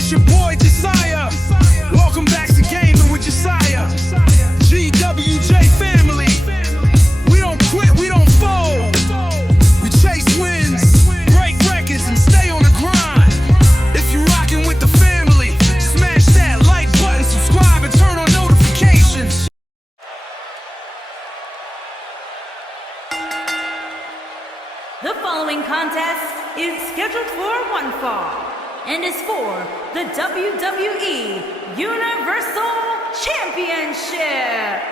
It's your boy Josiah. Welcome back to Gaming with Josiah. GWJ family. We don't quit, we don't fold. We chase wins, break records, and stay on the grind. If you're rocking with the family, smash that like button, subscribe, and turn on notifications. The following contest is scheduled for one fall and is for the WWE Universal Championship.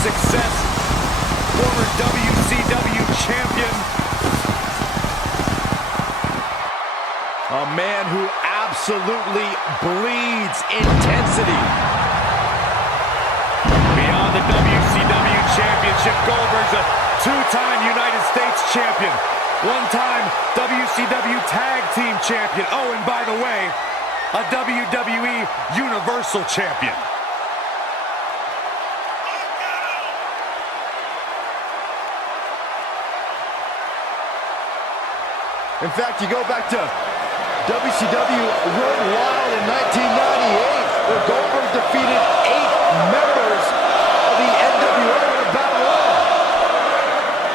Success, former WCW champion, a man who absolutely bleeds intensity. Beyond the WCW championship, Goldberg's a two-time United States champion, one-time WCW tag team champion, oh, and by the way, a WWE Universal champion. In fact, you go back to WCW Road Wild in 1998, where Goldberg defeated 8 members of the NWO in a battle royal.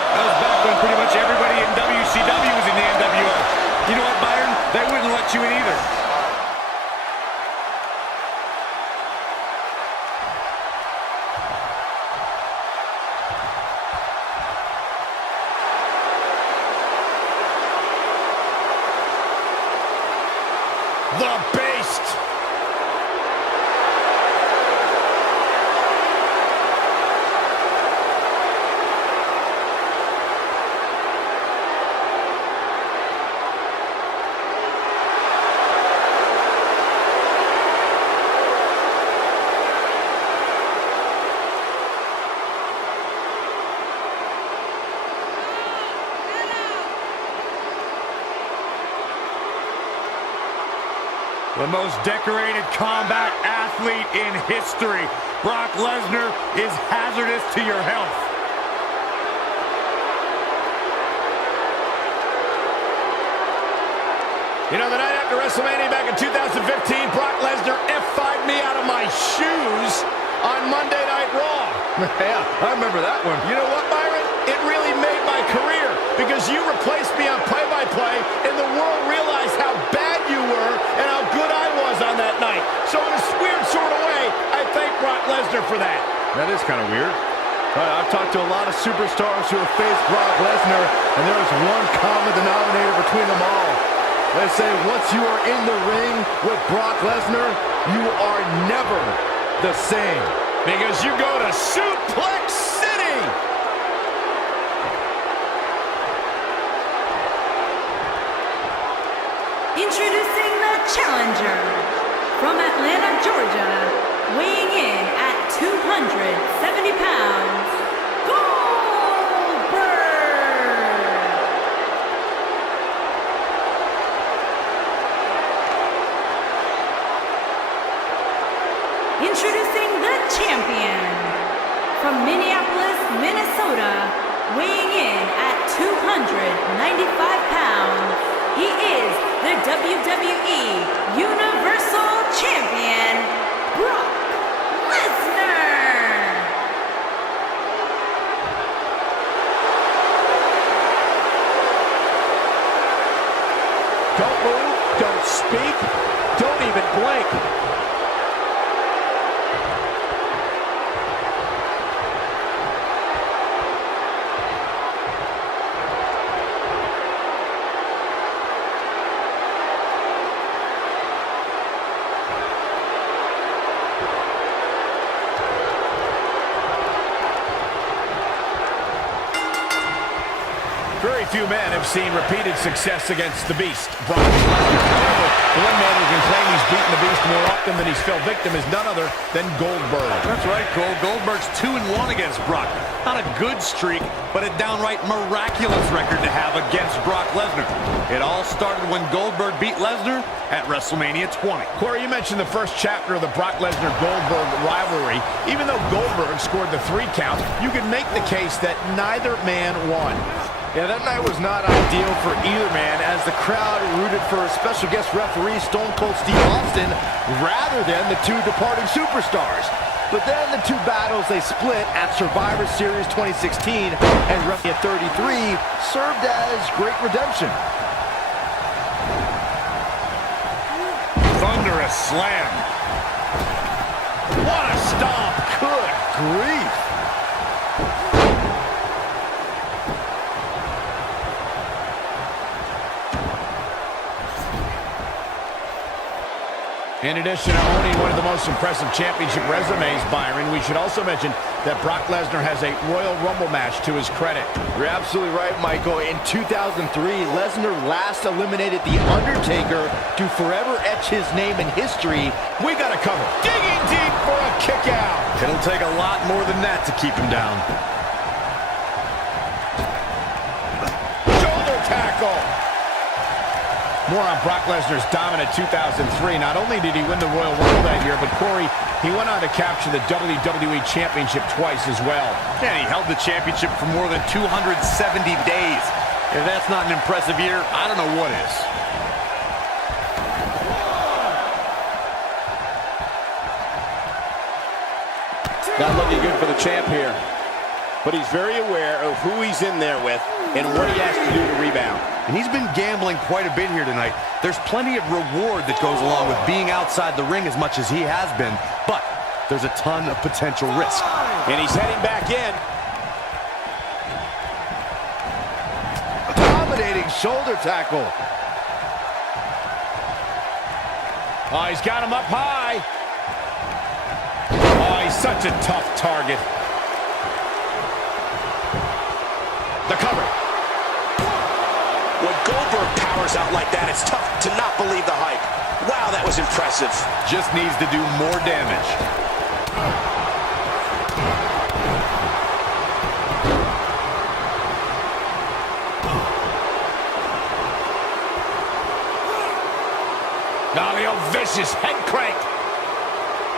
That was back when pretty much everybody in WCW was in the NWO. You know what, Byron? They wouldn't let you in either. The Beast! The most decorated combat athlete in history. Brock Lesnar is hazardous to your health. You know, the night after WrestleMania back in 2015, Brock Lesnar F5'd me out of my shoes on Monday Night Raw. Yeah, I remember that one. You know what, Byron? It really made my career because you replaced me on play-by-play and the world realized how bad you were and how good I was on that night. So in a weird sort of way, I thank Brock Lesnar for that. That is kind of weird. I've talked to a lot of superstars who have faced Brock Lesnar, and there is one common denominator between them all. They say once you are in the ring with Brock Lesnar, you are never the same. Because you go to Suplex City! Introducing the challenger from Atlanta, Georgia, weighing in at 270 pounds, Goldberg! Introducing the champion from Minneapolis, Minnesota, weighing in at 295 pounds, he is the WWE Universal Champion, Brock Lesnar. Don't move, don't speak, don't even blink. Very few men have seen repeated success against the Beast, Brock Lesnar. However, the one man who can claim he's beaten the Beast more often than he's fell victim is none other than Goldberg. That's right, Cole. Goldberg's 2-1 against Brock. Not a good streak, but a downright miraculous record to have against Brock Lesnar. It all started when Goldberg beat Lesnar at WrestleMania 20. Corey, you mentioned the first chapter of the Brock Lesnar-Goldberg rivalry. Even though Goldberg scored the 3 count, you could make the case that neither man won. Yeah, that night was not ideal for either man, as the crowd rooted for special guest referee Stone Cold Steve Austin rather than the 2 departing superstars. But then the 2 battles they split at Survivor Series 2016 and WrestleMania 33 served as great redemption. Thunderous slam. What a stomp! Good grief! In addition to owning one of the most impressive championship resumes, Byron, we should also mention that Brock Lesnar has a Royal Rumble match to his credit. You're absolutely right, Michael. In 2003, Lesnar last eliminated The Undertaker to forever etch his name in history. We got to cover. Digging deep for a kick out. It'll take a lot more than that to keep him down. Shoulder tackle. More on Brock Lesnar's dominant 2003. Not only did he win the Royal Rumble that year, but Corey, he went on to capture the WWE Championship twice as well. And he held the championship for more than 270 days. If that's not an impressive year, I don't know what is. Not looking good for the champ here. But he's very aware of who he's in there with and what he has to do to rebound. And he's been gambling quite a bit here tonight. There's plenty of reward that goes along with being outside the ring as much as he has been, but there's a ton of potential risk. And he's heading back in. Dominating shoulder tackle. Oh, he's got him up high. Oh, he's such a tough target. The cover. When Goldberg powers out like that, it's tough to not believe the hype. Wow, that was impressive. Just needs to do more damage. Now the old vicious head crank.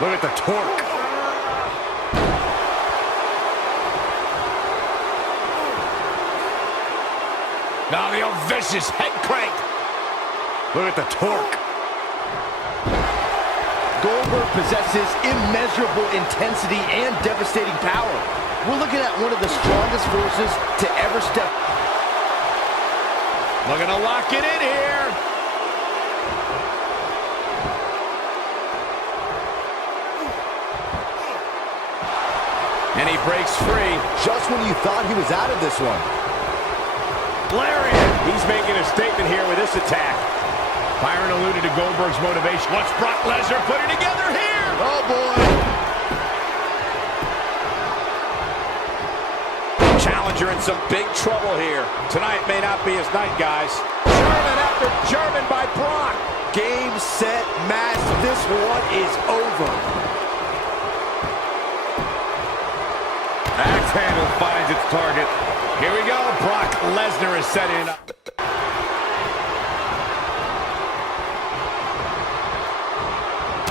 Look at the torque. Now the old vicious head crank. Look at the torque. Goldberg possesses immeasurable intensity and devastating power. We're looking at one of the strongest forces to ever step. Looking to lock it in here. And he breaks free. Just when you thought he was out of this one. Lariat. He's making a statement here with this attack. Byron alluded to Goldberg's motivation. What's Brock Lesnar putting together here? Oh, boy. Challenger in some big trouble here. Tonight may not be his night, guys. German after German by Brock. Game, set, match. This one is over. Axe handle finds its target. Here we go. Brock Lesnar is setting it up.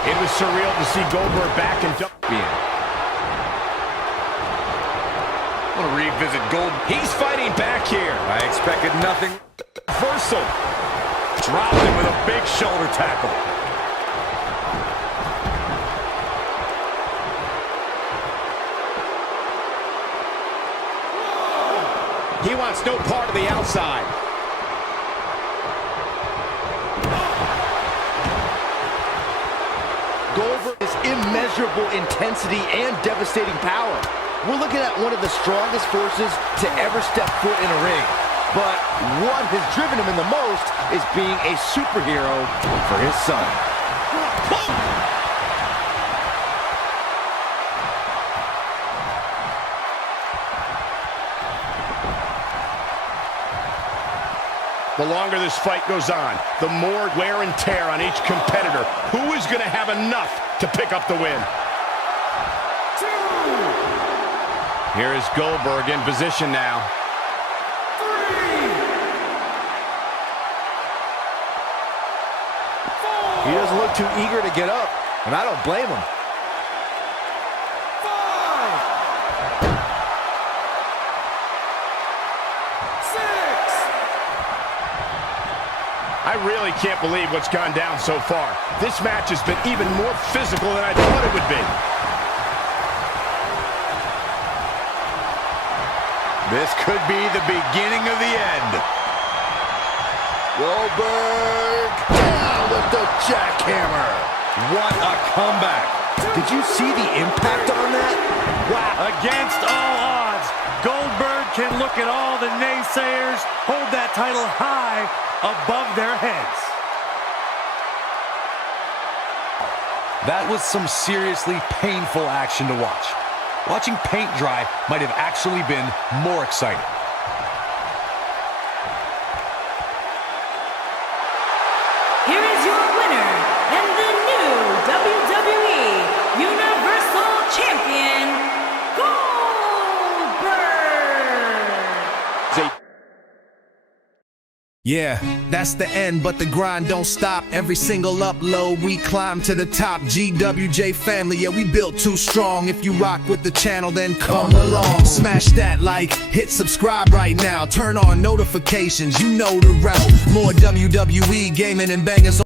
It was surreal to see Goldberg back in WWE. I want to revisit Gold. He's fighting back here. I expected nothing. Reversal. Dropped him with a big shoulder tackle. He wants no part of the outside. immeasurable intensity and devastating power. We're looking at one of the strongest forces to ever step foot in a ring. But what has driven him in the most is being a superhero for his son. The longer this fight goes on, the more wear and tear on each competitor. Who is going to have enough to pick up the win? Here is Goldberg in position now. He doesn't look too eager to get up, and I don't blame him. I really can't believe what's gone down so far. This match has been even more physical than I thought it would be. This could be the beginning of the end. Goldberg down with the jackhammer. What a comeback. Did you see the impact on that? Wow. Against all odds, Goldberg can look at all the naysayers, hold that title high above their heads. That was some seriously painful action to watch. Watching paint dry might have actually been more exciting. Here is your winner and the new WWE Universal Champion, Goldberg! Yeah, that's the end, but the grind don't stop. Every single upload, we climb to the top. GWJ family, yeah, we built too strong. If you rock with the channel, then come along. Smash that like, hit subscribe right now. Turn on notifications, you know the route. More WWE gaming and bangers.